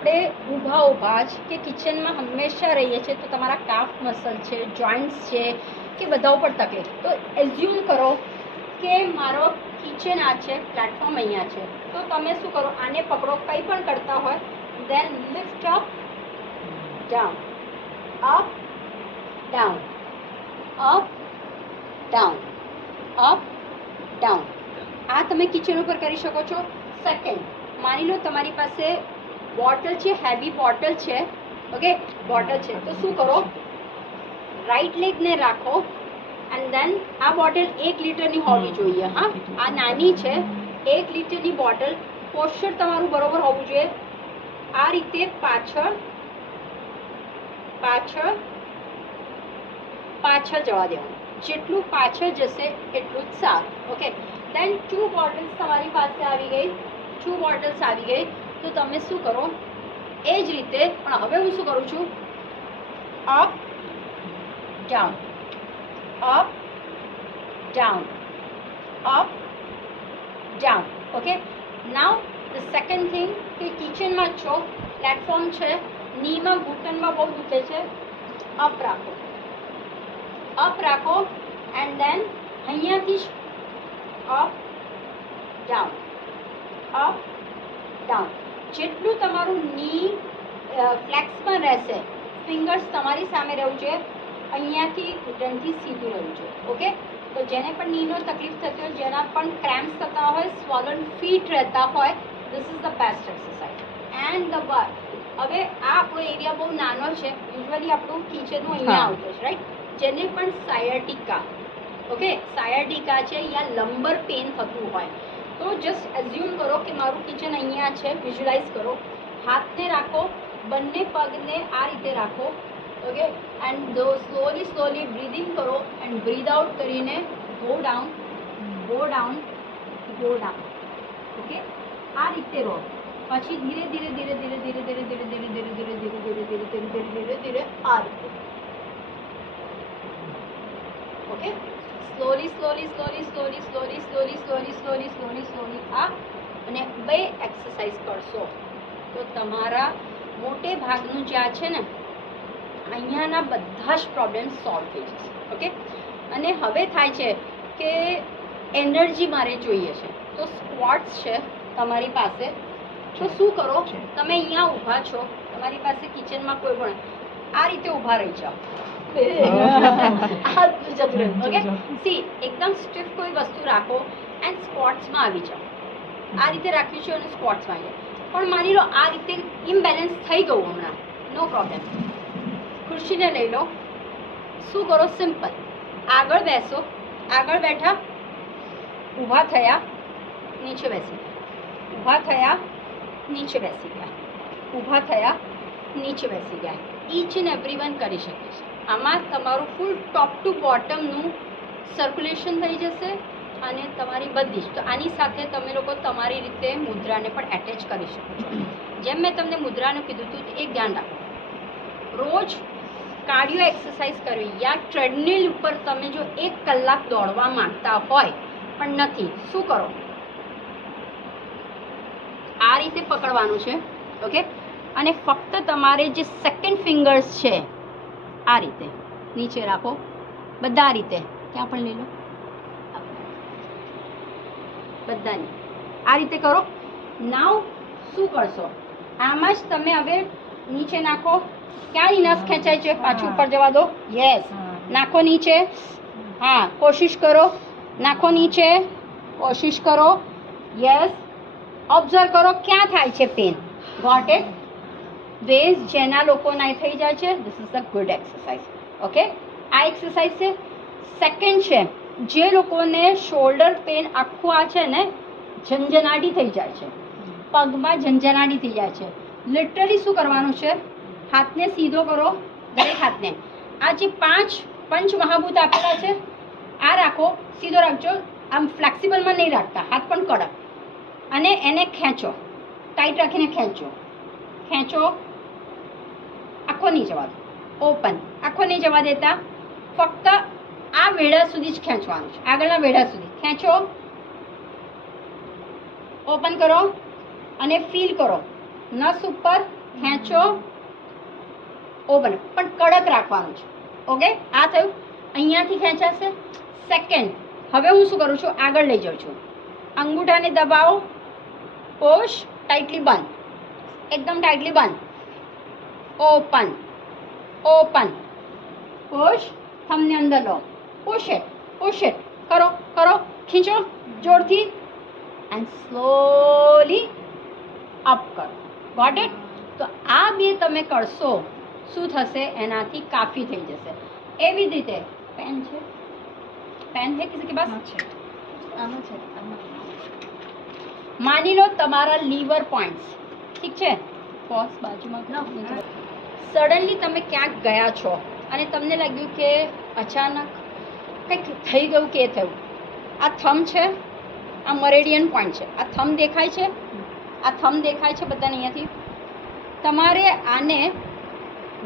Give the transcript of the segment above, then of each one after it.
આપણે ઊભા ઊભા જ કે કિચનમાં હંમેશા રહીએ છીએ તો તમારા કાફ મસલ છે, જોઈન્ટ્સ છે કે બધા ઉપર તકલીફ. તો એઝ્યુમ કરો કે મારો કિચન આ છે, પ્લેટફોર્મ અહીંયા છે, તો તમે શું કરો, આને પકડો, કંઈ પણ કરતા હોય, then lift up down, up down, up down, up down. આ તમે કિચન ઉપર કરી શકો છો. સેકન્ડ, માની લો તમારી પાસે બોટલ છે, હેવી બોટલ છે, ઓકે, બોટલ છે, તો શું કરો, રાઈટ લેગને રાખો એન્ડ દેન આ બોટલ 1 લીટરની હોવી જોઈએ. હા, આ નાની છે, 1 લીટરની બોટલ. પોસ્ચર તમારું બરોબર હોવું જોઈએ. આ રીતે પાછળ પાછળ પાછળ જવા દેવાનું. જેટલું પાછળ જશે એટલું જ સારું. ઓકે, દેન 2 બોટલ્સ તમારી પાસે આવી ગઈ. 2 બોટલ્સ આવી ગઈ તો તમે શું કરો, એ જ રીતે, પણ હવે હું શું કરું છું, up down, up down, up down. Okay, now the second thing કે કિચનમાં છો, પ્લેટફોર્મ છે, નીમાં ઘૂંટણમાં બહુ દુખે છે, અપ રાખો, અપ રાખો એન્ડ દેન અહીંયાથી જ અપ ડાઉન, અપ ડાઉન. જેટલું તમારું ની ફ્લેક્સમાં રહેશે, ફિંગર્સ તમારી સામે રહેવું છે, અહીંયાથી ઘૂંટણથી સીધું રહેવું છે. ઓકે, તો જેને પણ નીનો તકલીફ થતી હોય, જેના પણ ક્રેમ્પ્સ થતા હોય, સ્વોલન ફીટ રહેતા હોય, this is the best exercise. And the bar, હવે આ આપણો એરિયા બહુ નાનો છે, યુઝ્યુઅલી આપણું કિચનનું અહીંયા આવતું છે, રાઈટ. જેને પણ સાયટિકા, ઓકે, સાયટિકા છે યા લંબર પેન થતું હોય, તો જસ્ટ એઝ્યુમ કરો કે મારું કિચન અહીંયા છે, વિઝ્યુલાઇઝ કરો, હાથને રાખો, બંને પગને આ રીતે રાખો, okay, and slowly slowly breathing કરો એન્ડ બ્રીધ આઉટ કરીને go down, go down, go down. Okay, આ રીતે રહો. પછી ધીરે ધીરે ધીરે ધીરે ધીરે ધીરે ધીરે ધીરે ધીરે ધીરે ધીરે ધીરે ધીરે ધીરે ધીરે ધીરે ધીરે આ રીતે. Okay, slowly slowly slowly slowly slowly slowly slowly slowly slowly slowly આ અને 2 એક્સરસાઇઝ કરશો તો તમારા મોટે ભાગનું જે આ છે ને, અહીંયાના બધા જ પ્રોબ્લેમ સોલ્વ થઈ જશે. ઓકે, અને હવે થાય છે કે એનર્જી મારે જોઈએ છે, તો સ્ક્વોટ્સ છે તમારી પાસે. તો શું કરો, તમે અહીંયા ઊભા છો, તમારી પાસે કિચનમાં કોઈ પણ આ રીતે ઊભા રહી જાઓ. ઓકે, સી એકદમ સ્ટીફ કોઈ વસ્તુ રાખો એન્ડ સ્ક્વોટ્સમાં આવી જાઓ. આ રીતે રાખ્યું છે અને સ્ક્વોટ્સમાં આવી જાઓ. પણ માની લો આ રીતે ઇમ્બેલેન્સ થઈ ગયું હમણાં, નો પ્રોબ્લેમ, ખુરશીને લઈ લો. શું કરો, સિમ્પલ, આગળ બેસો, આગળ બેઠા, ઊભા થયા, નીચે બેસી ગયા, ઊભા થયા, નીચે બેસી ગયા, ઊભા થયા, નીચે બેસી ગયા. ઈચ એન્ડ એવરીવન કરી શકે છે. આમાં તમારું ફૂલ ટોપ ટુ બોટમનું સર્ક્યુલેશન થઈ જશે અને તમારી બધી જ. તો આની સાથે તમે લોકો તમારી રીતે મુદ્રાને પણ એટેચ કરી શકો છો. જેમ મેં તમને મુદ્રાનું કીધું હતું, એક ધ્યાન રાખો, રોજ કાર્ડિયો એક્સરસાઇઝ કરવી યા ટ્રેડમિલ ઉપર તમે જો 1 કલાક દોડવા માંગતા હોય પણ નથી, શું કરો, આ રીતે પકડવાનું છે. ઓકે, અને ફક્ત તમારે જે સેકન્ડ ફિંગર્સ છે આ રીતે નીચે રાખો, બધા આ રીતે, ત્યાં પણ લઈ લો, બધાની આ રીતે કરો. નાવ શું કરશો, આમાં જ તમે હવે નીચે નાખો. ક્યાં નસ ખેંચાય છે, પાછું ઉપર જવા દો. યસ, નાખો નીચે. હા, કોશિશ કરો, નાખો નીચે, કોશિશ કરો. યસ, ઓબ્ઝર્વ કરો ક્યાં થાય છે પેન. Got it? વેઝ જેના લોકો ના થઈ જાય છે, this is a good exercise. Okay, આ એક્સરસાઇઝ છે. સેકન્ડ છે, જે લોકોને શોલ્ડર પેન આખું આ છે ને, ઝંઝનાટી થઈ જાય છે, પગમાં ઝંઝનાટી થઈ જાય છે, લિટરલી શું કરવાનું છે, હાથને સીધો કરો, દરેક હાથને. આ જે 5 પંચ મહાભૂત આપેલા છે આ રાખો, સીધો રાખજો. આમ ફ્લેક્સિબલમાં નહીં રાખતા, હાથ પણ કડક, અને એને ખેંચો, ટાઈટ રાખીને ખેંચો, ખેંચો, આખો નહીં જવા દો, ઓપન, આખો નહીં જવા દેતા, ફક્ત આ વેડા સુધી જ ખેંચવાનું છે, આગળના વેડા સુધી ખેંચો, ઓપન કરો અને ફીલ કરો નસ ઉપર ખેંચો, ઓ બને, પણ કડક રાખવાનું છે. ઓકે, આ થયું. અહીંયાથી ખેંચાશે. સેકન્ડ, હવે હું શું કરું છું, આગળ લઈ જાઉં છું. અંગૂઠાને દબાવો, પુશ, ટાઈટલી બંધ, એકદમ ટાઈટલી બંધ, ઓપન, ઓપન, પુશ, થમને અંદર લો, પુશ ઇટ, કરો કરો, ખીંચો જોરથી, એન્ડ સ્લોલી અપ કરો. Got it? તો આ બે તમે કરશો, શું થશે, એનાથી કાફી થઈ જશે. એવી જ રીતે પેન છે, પેન હે કિસી કે પાસ? આમાં છે. માની લો તમારા લીવર પોઈન્ટ્સ, ઠીક છે, પોઝ બાજુમાં. સડનલી તમે ક્યાંક ગયા છો અને તમને લાગ્યું કે અચાનક કંઈક થઈ ગયું કે થયું. આ થમ છે, આ મરેડિયન પોઈન્ટ છે, આ થમ દેખાય છે, આ થમ દેખાય છે બધાને અહીંયાથી. તમારે આને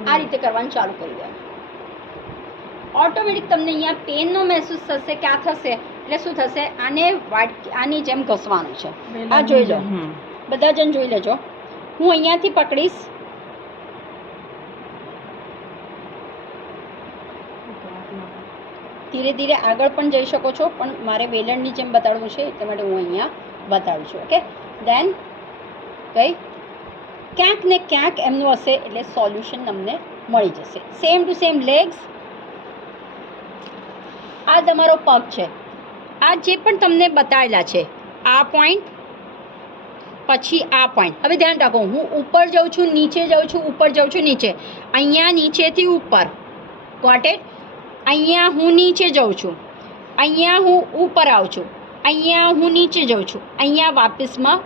આ રીતે કરવાનું ચાલુ કરી દેવાનું. ઓટોમેટિક તમને અહીંયા પેનનો મહેસૂસ થશે, કે આ થશે એટલે શું થશે, આની જેમ ઘસવાનું છે. આ જોઈ લો, બધા જણ જોઈ લેજો. હું અહીંયાથી પકડીશ, ધીરે ધીરે આગળ પણ જઈ શકો છો, પણ મારે વેલણની જેમ બતાડવું છે એટલા માટે હું અહીંયા બતાડું છું. ઓકે, દેન કઈ ક્યાંક ને ક્યાંક એમનું હશે એટલે સોલ્યુશન તમને મળી જશે. Same to same legs. આ તમારો પગ છે, આ જે પણ તમને બતાવેલા છે, આ પોઈન્ટ પછી આ પોઈન્ટ. હવે ધ્યાન રાખો, હું ઉપર જાઉં છું, નીચે જાઉં છું, ઉપર જાઉં છું, નીચે. અહીંયા નીચેથી ઉપર. Got it? અહીંયા હું નીચે જાઉં છું, અહીંયા હું ઉપર આવું છું, અહીંયા હું નીચે જાઉં છું, અહીંયા વાપસમાં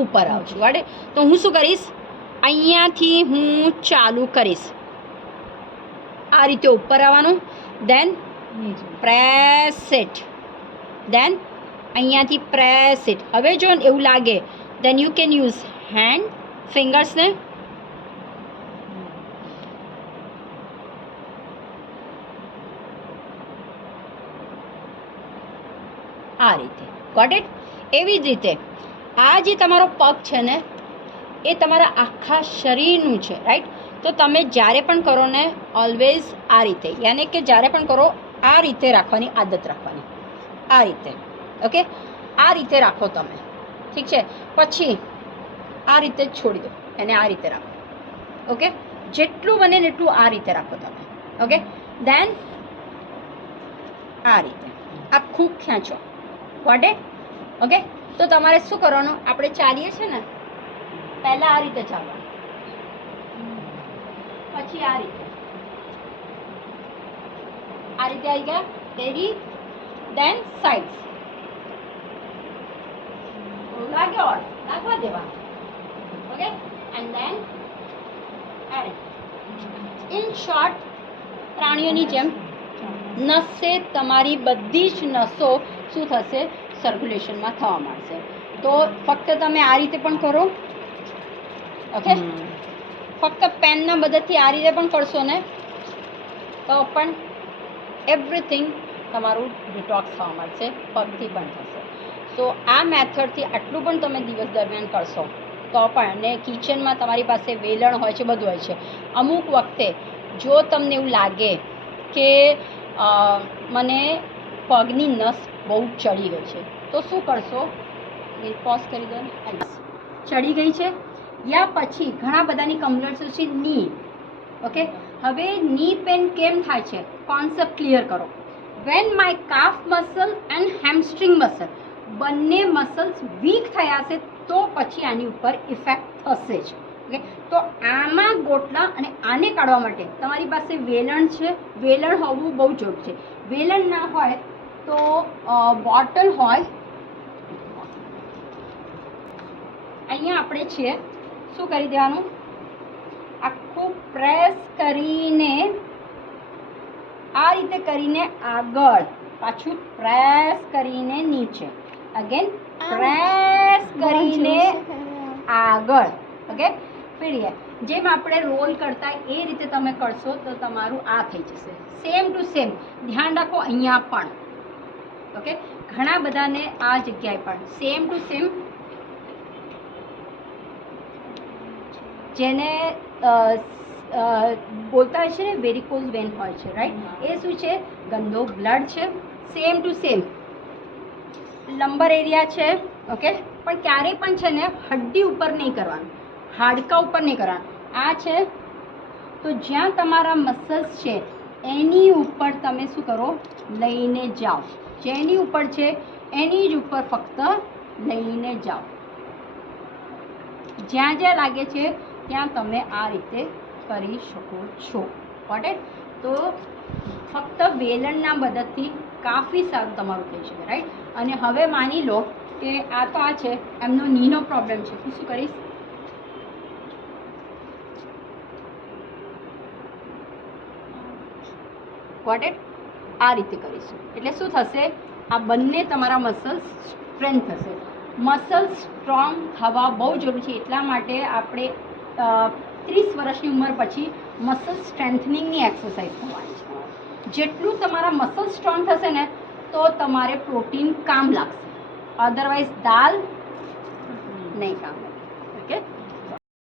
ઉપર આવું છું. Got it? તો હું શું કરીશ, અહીંયાથી હું ચાલુ કરીશ, આ રીતે ઉપર આવવાનું, દેન પ્રેસ ઇટ, દેન અહીંયાથી પ્રેસ ઇટ. હવે જો એવું લાગે, then you can use hand, fingers ને આ રીતે. Got it? એવી જ રીતે આ જે તમારો પગ છે ને, એ તમારા આખા શરીરનું છે, રાઈટ? તો તમે જ્યારે પણ કરો ને, ઓલવેઝ આ રીતે, યાની કે જ્યારે પણ કરો આ રીતે રાખવાની આદત રાખવાની, આ રીતે. ઓકે, આ રીતે રાખો તમે, ઠીક છે? પછી આ રીતે જ છોડી દો, એને આ રીતે રાખો. ઓકે, જેટલું બને ને એટલું આ રીતે રાખો તમે. ઓકે, દેન આ રીતે આખું ખેંચો. Got it? ઓકે, તો તમારે શું કરવાનું, આપણે ચાલીએ છીએ ને, પહેલાં આ રીતે ચાલવાનું, પછી આ રીતે, આ રીતે આવી ગયા, રેડી? દેન સાઇડ્સ લાગ્યો, લાગવા દેવા. Okay, and then add. In short, પ્રાણીઓની જેમ નસે તમારી બધી જ નસો શું થશે, સર્ક્યુલેશનમાં થવા માંડશે. તો ફક્ત તમે આ રીતે પણ કરો. ઓકે, ફક્ત પેનના મદદથી આ રીતે પણ કરશો ને, તો પણ એવરીથિંગ તમારું ડિટોક્સ થવા માંડશે, પગથી પણ થશે. સો આ મેથડથી આટલું પણ તમે દિવસ દરમિયાન કરશો તો પણ, ને કિચનમાં તમારી પાસે વેલણ હોય છે, બધું હોય છે. અમુક વખતે જો તમને એવું લાગે કે મને પગની નસ બહુ ચડી ગઈ છે, તો શું કરશો, પોઝ કરી દો. ચડી ગઈ છે, યા પછી ઘણા બધાની કમ્પ્લેન્ટ્સ છે ની. ઓકે, હવે ની પેન કેમ થાય છે, કોન્સેપ્ટ ક્લિયર કરો. When my calf muscle and hamstring muscle, બંને મસલ્સ વીક થયા છે, તો પછી આની ઉપર ઇફેક્ટ થશે જ. ઓકે, તો આમાં ગોટલા અને આને કાઢવા માટે તમારી પાસે વેલણ છે, વેલણ હોવું બહુ જરૂર છે. વેલણ ના હોય તો બોટલ હોય. અહીંયા આપણે છીએ, શું કરી દેવાનું, આખું પ્રેસ કરીને આ રીતે કરીને આગળ, પાછું પ્રેસ કરીને નીચે, અગેન પ્રેસ કરીને આગળ. ઓકે, ફેરીએ જેમ આપણે રોલ કરતા એ રીતે તમે કરશો તો તમારું આ થઈ જશે. સેમ ટુ સેમ ધ્યાન રાખો અહીંયા પણ. ઓકે, ઘણા બધાને આ જગ્યાએ પણ સેમ ટુ સેમ જેને બોલતા હોય છે ને વેરિકોઝ વેન હોય છે, રાઈટ? એ શું છે? ગંદો બ્લડ છે. Same to same lumbar area છે, ઓકે? પણ ક્યારેય પણ છે ને હડ્ડી ઉપર નહીં કરવાનું, હાડકા ઉપર નહીં કરવાનું. આ છે તો જ્યાં તમારા મસલ્સ છે એની ઉપર તમે શું કરો? લઈને જાઓ. જેની ઉપર છે એની જ ઉપર ફક્ત લઈને જાઓ. જ્યાં જ્યાં લાગે છે ત્યાં તમે આ રીતે કરી શકો છો. Got it? તો ફક્ત વેલણના મદદથી કાફી સારું તમારું થઈ શકે, રાઈટ? અને હવે માની લો કે આ તો આ છે, એમનો નીનો પ્રોબ્લેમ છે, તું શું કરીશ? Got it? આ રીતે કરીશું એટલે શું થશે? આ બંને તમારા મસલ્સ સ્ટ્રેન્થ થશે. મસલ્સ સ્ટ્રોંગ થવા બહુ જરૂરી છે. એટલા માટે આપણે 30 વર્ષની ઉંમર પછી મસલ સ્ટ્રેન્થનિંગની એક્સરસાઇઝ કરવાની છે. જેટલું તમારા મસલ સ્ટ્રોંગ થશે ને તો તમારે પ્રોટીન કામ લાગશે, અધરવાઇઝ દાલ નહીં કામ લાગે. ઓકે?